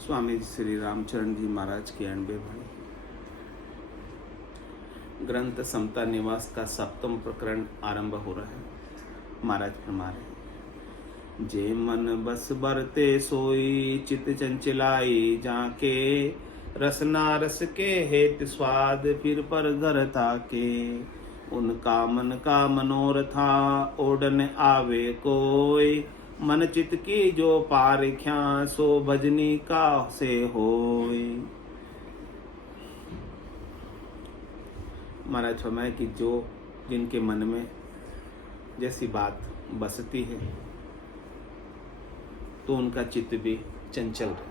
स्वामी श्री रामचरण जी महाराज के 90 भाई। ग्रंथ समता निवास का 7वां प्रकरण आरंभ हो रहा है। महाराज फरमा रहे, जे मन बस बरते सोई, चित चंचलाई जाके, रसना रस के हेत स्वाद, फिर पर घर ताके, उनका मन का मनोरथा, ओडन आवे कोई, मन चित की जो पारख्या, सो भजनी का से होय। महाराज फरमाए कि जो जिनके मन में जैसी बात बसती है तो उनका चित्त भी चंचल रहता है।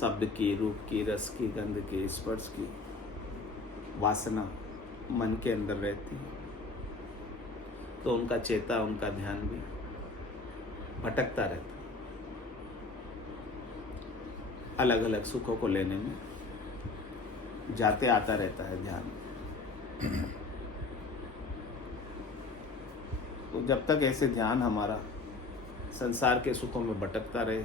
शब्द की, रूप की, रस की, गंध की, स्पर्श की वासना मन के अंदर रहती है तो उनका चेता, उनका ध्यान भी भटकता रहता है। अलग अलग सुखों को लेने में जाते आता रहता है ध्यान। तो जब तक ऐसे ध्यान हमारा संसार के सुखों में भटकता रहे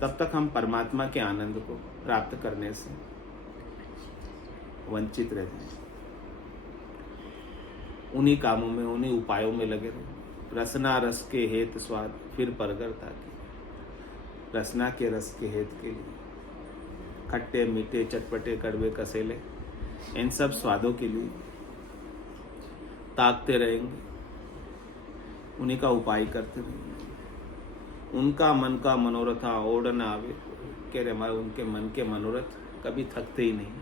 तब तक हम परमात्मा के आनंद को प्राप्त करने से वंचित रहते हैं। उन्हीं कामों में, उन्हीं उपायों में लगे रहे। रसना रस के हेत स्वाद, फिर परगर ताकि। रसना के रस के हेत के लिए खट्टे मीठे चटपटे कड़वे कसेले इन सब स्वादों के लिए ताकते रहेंगे, उन्हीं का उपाय करते रहेंगे। उनका मन का मनोरथ ओढ़ न आवे, कह रहे हमारे उनके मन के मनोरथ कभी थकते ही नहीं।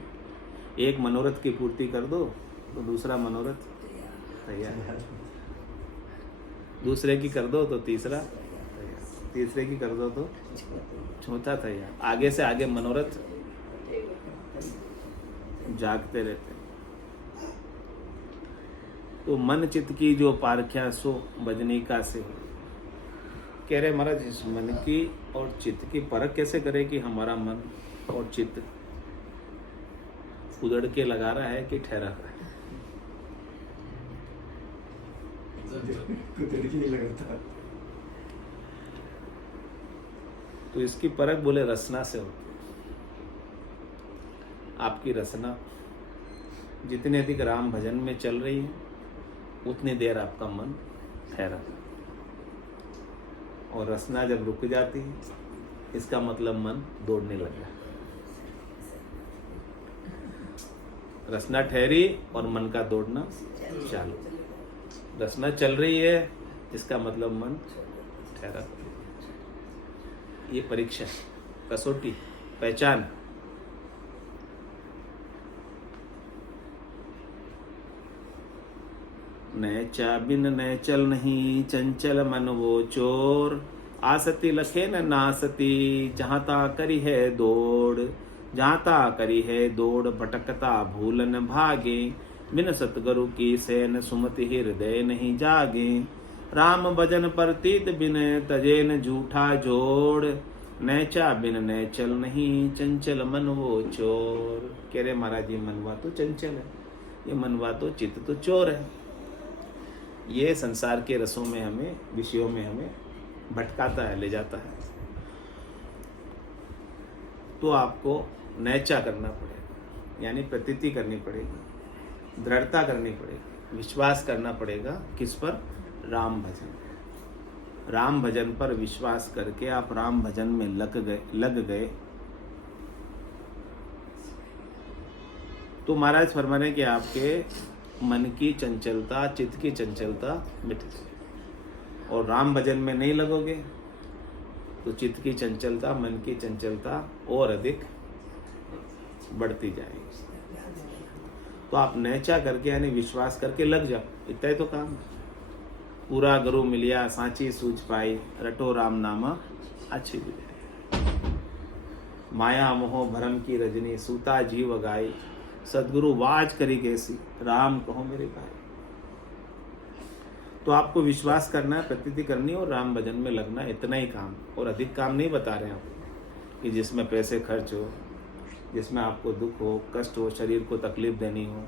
एक मनोरथ की पूर्ति कर दो तो दूसरा मनोरथ तैयार, दूसरे की कर दो तो तीसरा तैयार, तीसरे की कर दो तो चौथा तैयार। आगे से आगे मनोरथ जागते रहते। तो मन चित्त की जो पारख्या, सो भजनी का से हो। कह रहे महाराज इस मन की और चित्त की परख कैसे करे कि हमारा मन और चित्त उधड़ के लगा रहा है कि ठहरा रहा है। तो इसकी परख बोले रसना से होती है। आपकी रसना जितने अधिक राम भजन में चल रही है उतनी देर आपका मन ठहरा। और रसना जब रुक जाती है इसका मतलब मन दौड़ने लगा। रसना ठहरी और मन का दौड़ना चालू। रसना चल रही है इसका मतलब मन ठहरा। ये परीक्षा, कसौटी, पहचान। नैचा बिन नैचल नहीं, चंचल मन वो चोर, आसती लखे न नासती, जहाँ ता करी है दौड़, जहाँ ता करी है दौड़, भटकता भूलन भागे, बिन सतगुरु की सैन, सुमति हृदय नहीं जागे, राम भजन परतीत बिन, तजे न झूठा जोड़, नैचा बिन नैचल नहीं, चंचल मन वो चोर। कह रहे महाराज ये मनवा तो चंचल है, ये मनवा तो चित्त तो चोर है। ये संसार के रसों में हमें, विषयों में हमें भटकाता है, ले जाता है। तो आपको नैचा करना पड़ेगा, यानी प्रतीति करनी पड़ेगी, दृढ़ता करनी पड़ेगी, विश्वास करना पड़ेगा। किस पर? राम भजन। राम भजन पर विश्वास करके आप राम भजन में लग गए तो महाराज फरमा रहे कि आपके मन की चंचलता, चित्त की चंचलता मिट जाए। और राम भजन में नहीं लगोगे तो चित्त की चंचलता, मन की चंचलता और अधिक बढ़ती जाएगी। तो आप नैचा करके यानी विश्वास करके लग जाओ, इतना ही तो काम है। पूरा गुरु मिलिया सांची सूझ पाई, रटो राम नामा अच्छी विजय। माया मोह भरम की रजनी, सूता जीव गाई, सदगुरु वाज करी कैसी, राम कहो मेरे भाई। तो आपको विश्वास करना है, प्रतीति करनी और राम भजन में लगना, इतना ही काम। और अधिक काम नहीं बता रहे हैं आपको कि जिसमें पैसे खर्च हो, जिसमें आपको दुख हो, कष्ट हो, शरीर को तकलीफ देनी हो,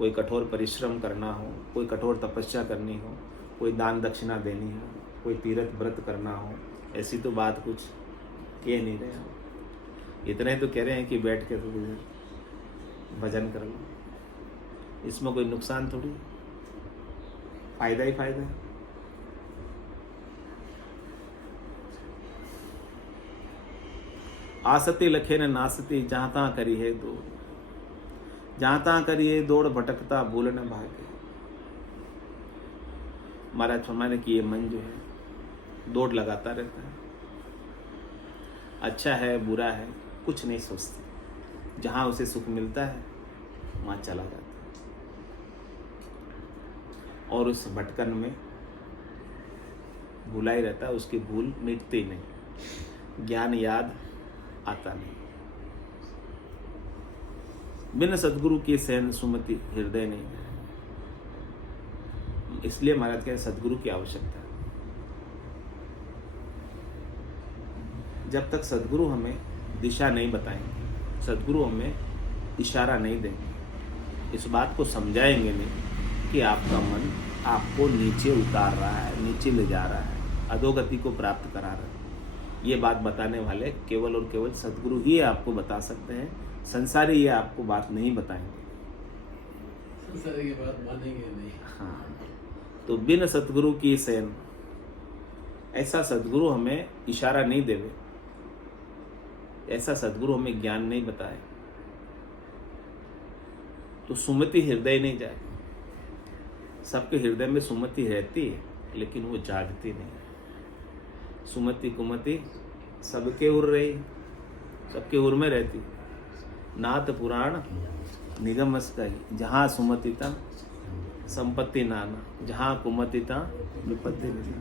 कोई कठोर परिश्रम करना हो, कोई कठोर तपस्या करनी हो, कोई दान दक्षिणा देनी हो, कोई तीर्थ व्रत करना हो, ऐसी तो बात कुछ कह नहीं रहे हो। इतने तो कह रहे हैं कि बैठ के थोड़ी देर भजन कर लो, इसमें कोई नुकसान थोड़ी, फायदा ही फायदा है। आसती लखे न नासती, जहाँ तहाँ करी है दौड़, जहाँ तहाँ करी है दौड़, भटकता भूल न भागे। महाराज फरमाने कि ये मन जो है दौड़ लगाता रहता है, अच्छा है बुरा है कुछ नहीं सोचता, जहाँ उसे सुख मिलता है वहाँ चला जाता है, और उस भटकन में भूला ही रहता है, उसकी भूल मिटती ही नहीं, ज्ञान याद आता नहीं। बिन सदगुरु की सहन सुमति हृदय नहीं, इसलिए महाराज कहते सदगुरु की आवश्यकता है। जब तक सदगुरु हमें दिशा नहीं बताएंगे, सदगुरु हमें इशारा नहीं देंगे, इस बात को समझाएंगे नहीं कि आपका मन आपको नीचे उतार रहा है, नीचे ले जा रहा है, अधोगति को प्राप्त करा रहा है, ये बात बताने वाले केवल और केवल सदगुरु ही आपको बता सकते हैं। संसारी ये आपको बात नहीं बताएंगे, संसारी की बात मानेंगे नहीं। हाँ, तो बिन सतगुरु की सेन, ऐसा सदगुरु हमें इशारा नहीं देवे, ऐसा सदगुरु हमें ज्ञान नहीं बताए, तो सुमति हृदय नहीं जाए। सबके हृदय में सुमति रहती है लेकिन वो जागती नहीं। सुमति कुमति सबके उर रही, सबके उर में रहती। नाथ पुराण निगम अस्कही, जहाँ सुमति ता संपत्ति नाना, जहाँ कुमति ता विपत्ति नहीं।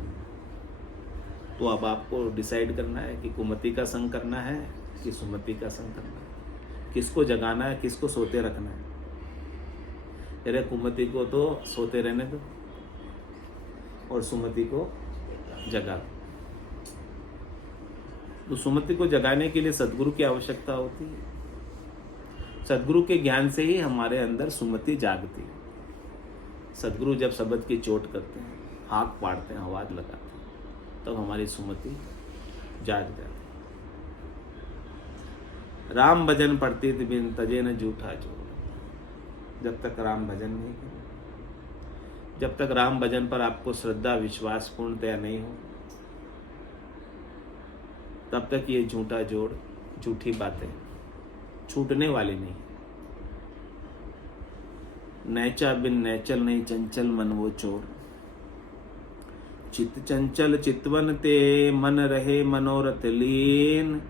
तो अब आपको डिसाइड करना है कि कुमति का संग करना है कि सुमति का संग करना है, किसको जगाना है, किसको सोते रखना है। अरे कुमति को तो सोते रहने दो और सुमति को जगा दो। तो सुमति को जगाने के लिए सदगुरु की आवश्यकता होती है। सदगुरु के ज्ञान से ही हमारे अंदर सुमति जागती है। सदगुरु जब शब्द की चोट करते हैं, हाथ पाड़ते हैं, आवाज लगाते हैं, तब हमारी सुमति जाग जाती है। राम भजन पढ़ती थी बिन तजे न जूठा जोड़। जब तक राम भजन नहीं करें, जब तक राम भजन पर आपको श्रद्धा विश्वास पूर्णतया नहीं हो, तब तक ये झूठा जोड़, झूठी बातें छूटने वाली नहीं। नैचा बिन नैचल नहीं, चंचल मन वो चोर। चित चंचल चितवन ते, मन रहे मनोरथ लीन।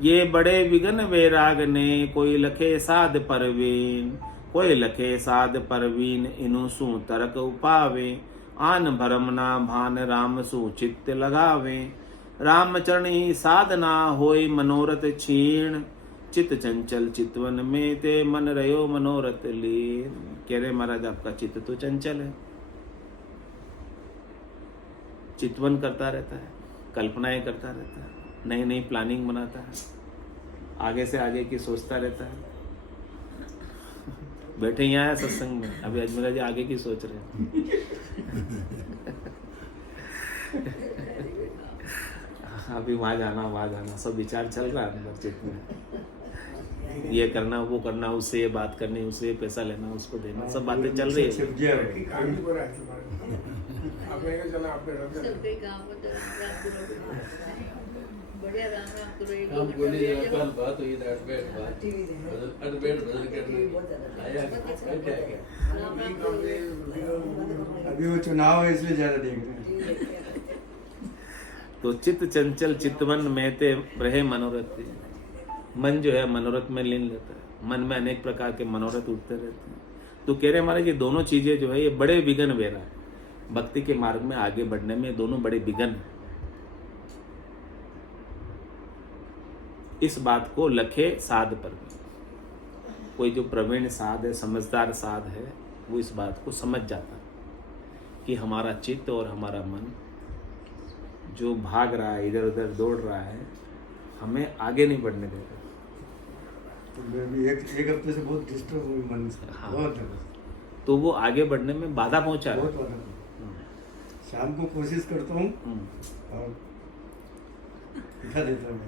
ये बड़े विघन वैराग ने, कोई लखे साध परवीन। कोई लखे साध परवीन, इनु सु तरक उपावे। आन भरम ना भान, राम सु चित्त लगावे। राम चरणी साधना होय, मनोरथ क्षीण। चित चंचल चितवन में ते, मन रहो मनोरथ लीन। कह रहे महाराज आपका चित्त तो चंचल है, चितवन करता रहता है, कल्पनाएं करता रहता है, नई नई प्लानिंग बनाता है, आगे से आगे की सोचता रहता है। बैठे यहाँ है सत्संग में, अभी अजमेरा जी आगे की सोच रहे हैं। अभी वहाँ जाना सब विचार चल रहा है अंदर चित्त में। ये करना वो करना, उससे ये बात करनी, उससे ये पैसा लेना, उसको देना, सब बातें चल रही है। अभी वो चुनाव है इसलिए ज्यादा देख रहे हैं। तो चित्त चंचल चितवन में ते रहे मनोरथ। मन जो है मनोरथ में लीन रहता है, मन में अनेक प्रकार के मनोरथ उठते रहते हैं। तो कह रहे हमारे ये दोनों चीजें जो है ये बड़े विघन वेरा है, भक्ति के मार्ग में आगे बढ़ने में दोनों बड़े विघन है। इस बात को लखे साध पर, कोई जो प्रवीण साध है, समझदार साध है, वो इस बात को समझ जाता है कि हमारा चित्त और हमारा मन जो भाग रहा है, इधर उधर दौड़ रहा है, हमें आगे नहीं बढ़ने दे रहा। तो मैं भी एक हफ्ते से बहुत डिस्टर्ब हुई मन से। हाँ। बहुत तो वो आगे बढ़ने में बाधा पहुंचा रहा बहुत है। वाला शाम को कोशिश करता हूँ और दिखा देता हूँ।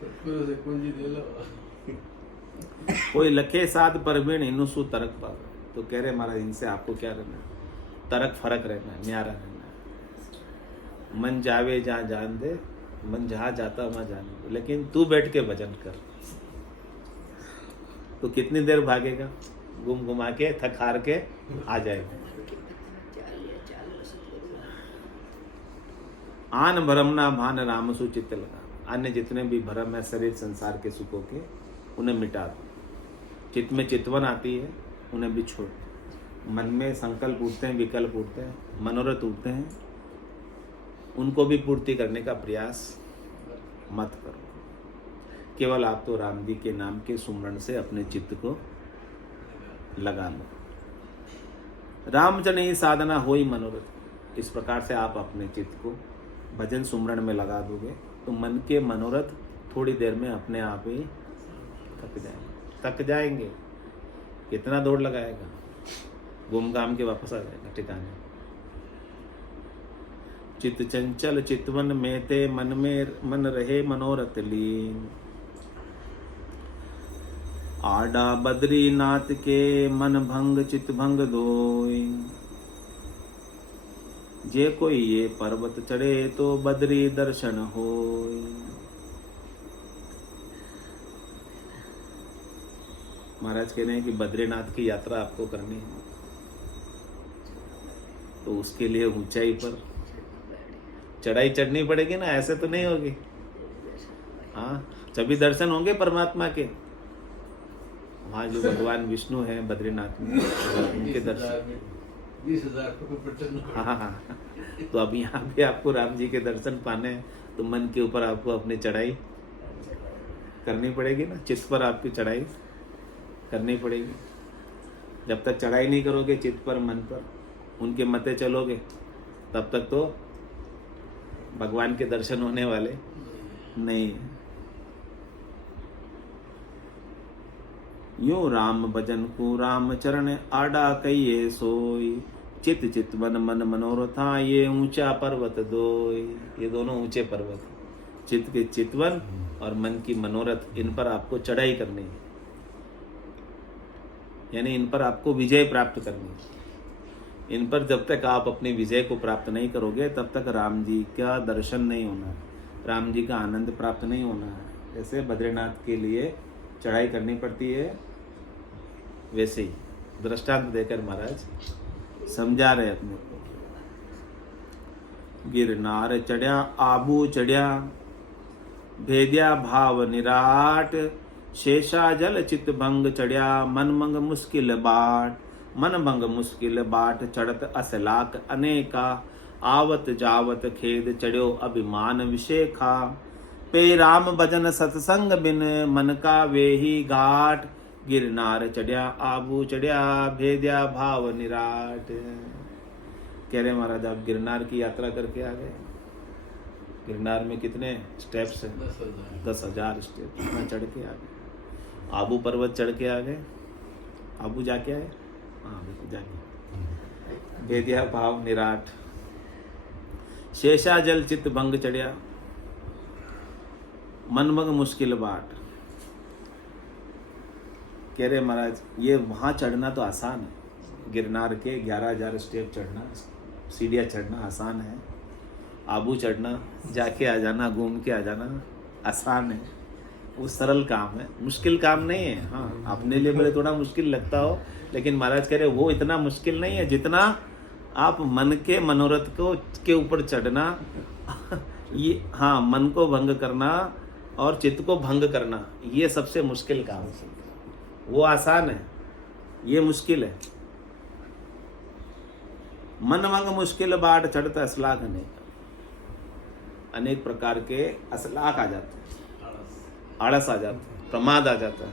सतगुरु से कुंजी दे लो। कोई लखे साध परवीण इनु सु तरक पावे, तो कह रहे महाराज इनसे आपको क्या रहना है, तरक फरक रहना है, न्यारा रहना है। मन जावे जहाँ जान दे, मन जहाँ जाता वहाँ जाने दे, लेकिन तू बैठ के भजन कर। तो कितनी देर भागेगा, घूम घुमा के थक हार के आ जाएगा। आन भरम ना भान राम सु चित्त लगा, अन्य जितने भी भरम है शरीर संसार के सुखों के, उन्हें मिटा दो। चित्त में चितवन आती है, उन्हें भी छोड़ दो। मन में संकल्प उठते हैं, विकल्प उठते हैं, मनोरथ उठते हैं, उनको भी पूर्ति करने का प्रयास मत करो। केवल आप तो राम जी के नाम के सुमरण से अपने चित्त को लगा लो। रामचरण ही साधना हो ही मनोरथ। इस प्रकार से आप अपने चित्त को भजन सुमरण में लगा दोगे तो मन के मनोरथ थोड़ी देर में अपने आप ही थक जाएंगे। कितना दौड़ लगाएगा, घूम घाम के वापस आ जाएगा ठिकाने। चित चंचल चितवन में ते मन रहे मनोरथ लीन, आडा बद्रीनाथ के मन भंग चित भंग दोय। जे कोई ये पर्वत चढ़े तो बद्री दर्शन होय। महाराज कह रहे हैं कि बद्रीनाथ की यात्रा आपको करनी है तो उसके लिए ऊंचाई पर चढ़ाई चढ़नी पड़ेगी ना, ऐसे तो नहीं होगी। हाँ, तभी दर्शन होंगे परमात्मा के। वहाँ जो भगवान विष्णु हैं बद्रीनाथ में, उनके दर्शन 20,000 पर चढ़ना। हाँ, तो अब यहाँ पे आपको राम जी के दर्शन पाने हैं तो मन के ऊपर आपको अपनी चढ़ाई करनी पड़ेगी ना, चित्त पर आपकी चढ़ाई करनी पड़ेगी। जब तक चढ़ाई नहीं करोगे चित्त पर, मन पर, उनके मते चलोगे, तब तक तो भगवान के दर्शन होने वाले नहीं। यूं राम भजन को राम चरण आडा कहिए सोई, चित चित मन मन मनोरथा ये ऊंचा पर्वत दोय। ये दोनों ऊंचे पर्वत, चित्त के चितवन और मन की मनोरथ, इन पर आपको चढ़ाई करनी है, यानी इन पर आपको विजय प्राप्त करनी है। इन पर जब तक आप अपनी विजय को प्राप्त नहीं करोगे तब तक राम जी का दर्शन नहीं होना है, राम जी का आनंद प्राप्त नहीं होना है। जैसे बद्रीनाथ के लिए चढ़ाई करनी पड़ती है, वैसे ही दृष्टांत देकर महाराज समझा रहे अपने को। गिरनार चढ़िया आबू चढ़िया, भेद्या भाव निराट, शेषा जल चित भंग चढ़िया, मन मंग मुश्किल बाट। मन भंग मुश्किल बाट चढ़त असलाक अनेका, आवत जावत खेद चढ़्यो अभिमान विशेखा। पे राम भजन सत्संग बिन, मन का वे ही घाट। गिरनार चढ़िया आबू चढ़िया, भेद्या भाव निराट। कह रहे महाराज आप गिरनार की यात्रा करके आ गए। गिरनार में कितने स्टेप्स हैं? 10,000 स्टेप्स में चढ़ के आ गए। आबू पर्वत चढ़ के आ गए। आबू जाके आए, हाँ बिल्कुल जाके। भेद्या भाव निराट, शेषा जल चित भंग चढ़िया, मन मग मुश्किल बाट। कह रहे महाराज ये वहाँ चढ़ना तो आसान है, गिरनार के 11,000 स्टेप चढ़ना, सीढ़ियाँ चढ़ना आसान है। आबू चढ़ना, जाके आ जाना, घूम के आ जाना आसान है। वो सरल काम है, मुश्किल काम नहीं है। हाँ, अपने लिए भले थोड़ा मुश्किल लगता हो, लेकिन महाराज कह रहे वो इतना मुश्किल नहीं है जितना आप मन के मनोरथ को के ऊपर चढ़ना। ये हाँ, मन को भंग करना और चित्त को भंग करना, ये सबसे मुश्किल काम है। वो आसान है, ये मुश्किल है। मन भंग मुश्किल बाट चढ़त असलाक अनेक प्रकार के असलाक आ जाते हैं, आलस आ जाता है, प्रमाद आ जाता है,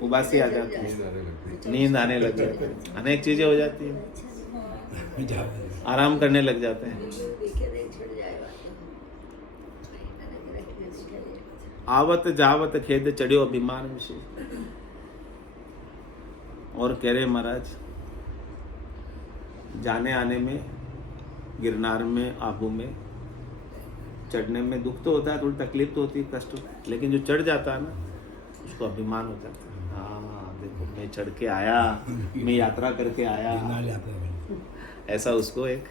उबासी आ जाती है, नींद आने लग जाती है, अनेक चीजें हो जाती है, आराम करने लग जाते हैं। आवत जावत खेद चढ़ियो अभिमान विषय। और कह रहे महाराज जाने आने में गिरनार में आबू में चढ़ने में दुख तो होता है, थोड़ी तकलीफ तो होती है, कष्ट होता है, लेकिन जो चढ़ जाता है ना उसको अभिमान हो जाता है। हाँ देखो मैं चढ़ के आया, मैं यात्रा करके आया, ऐसा उसको एक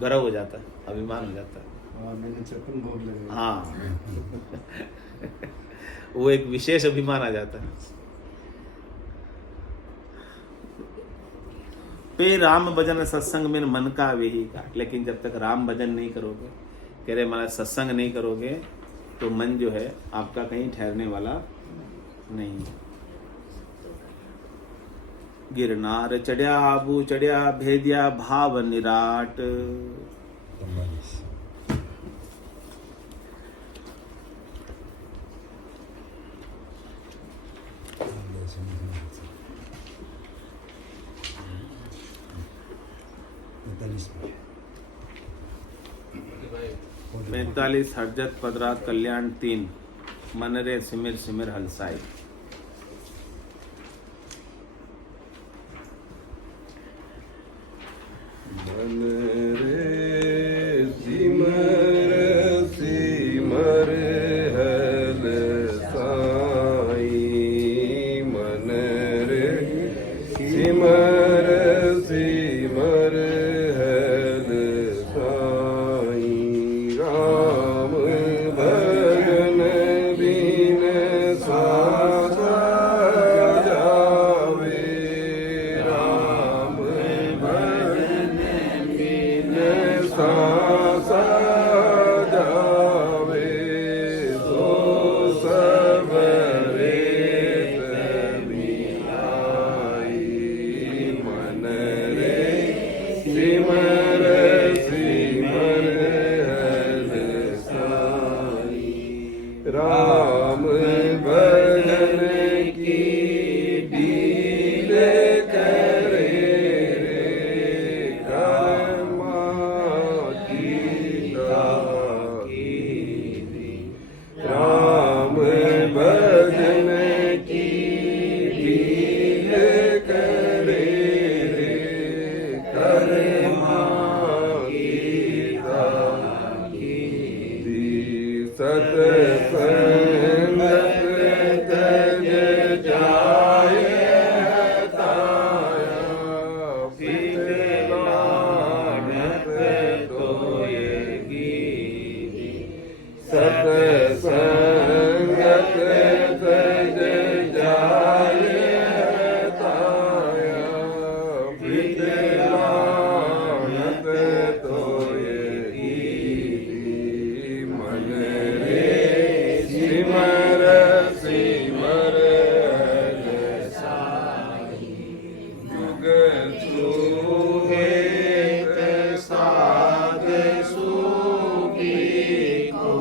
गर्व हो जाता है, अभिमान हो जाता है। मैंने 56 भोग लगाए। हाँ वो एक विशेष अभिमान आ जाता है। पे राम भजन सत्संग में मन का वही का, लेकिन जब तक राम भजन नहीं करोगे, कह रहे हमारा सत्संग नहीं करोगे तो मन जो है आपका कहीं ठहरने वाला नहीं। गिरनार चढ़िया आबू चढ़िया भेदिया भाव निराट। भाई 45 हरजत पदरा कल्याण 3 मनरे सिमिर सिमिर हलसाई। मन रे सिमर सिमर हल साई, मन रे सिमर सिमर हल साई। राम भजन बिन सासा जावे, राम भजन सासा जावे, सो सबरे मिलाई। मन रे सिमर सिमर हल साई, राम भजन की डील करे रे, कर्मा की ताकीदी। राम भजन की डील करे रे, कर्मा की ताकीदी। सत्संगत तज जाय ताया, पित लानत तोयगी। सत्संगत तज जाय ताया, पित लानत तोयगी। मन रे सिमर सिमर हल साई, जुग सुहेत साध सुखी को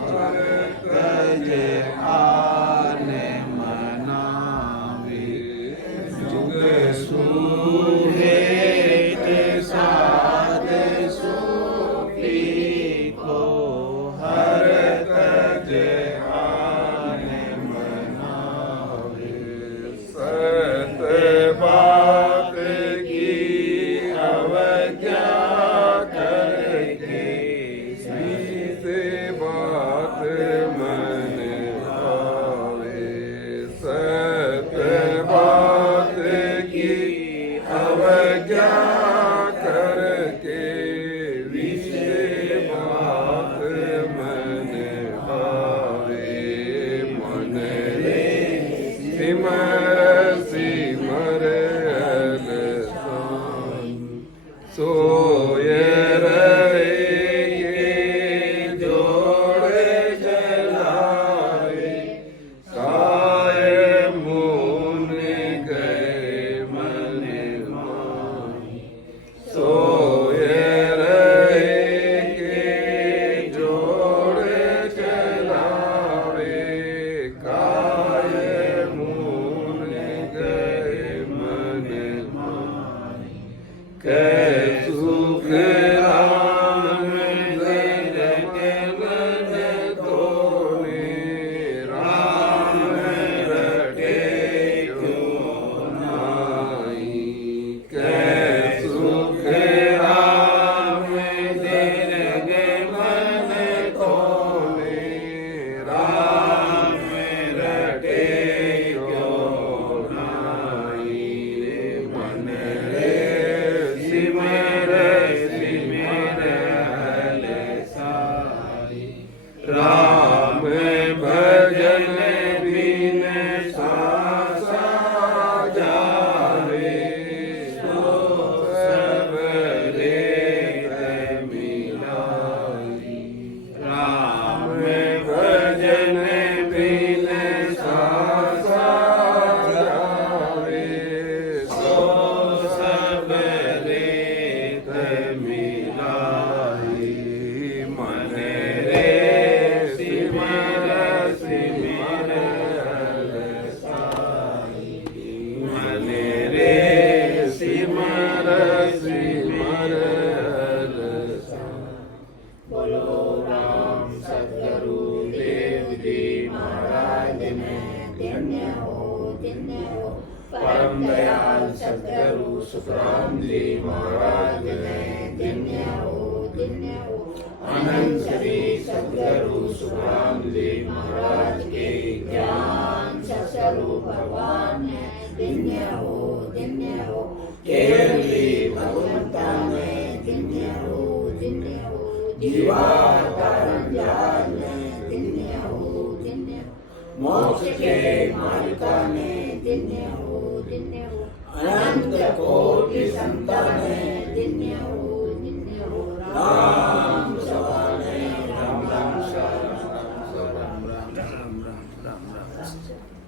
हर राम भजन बिन सासा जावे सो सब रेत मिलाई राम भजन बिन सासा जावे सो सब रेत मिलाई मन रे सिमर सिमर साई मन रे सिमर सिमर साई बोलो राम सदगुरु देव जी महाराज ने धन्य हो परम दयाल सदगुरु सुखराम जी महाराज ने धन्य हो अनंत श्री सदगुरु सुखराम जी महाराज के ज्ञान स्वरूप भगवान ने धन्य हो केवली भगवंता ने धन्य हो जीवार कारण जाल ने धन्य हो मोक्ष के मालिका ने धन्य हो अनंत कोटि संताने धन्य हो राम सवाने राम राम राम राम राम राम राम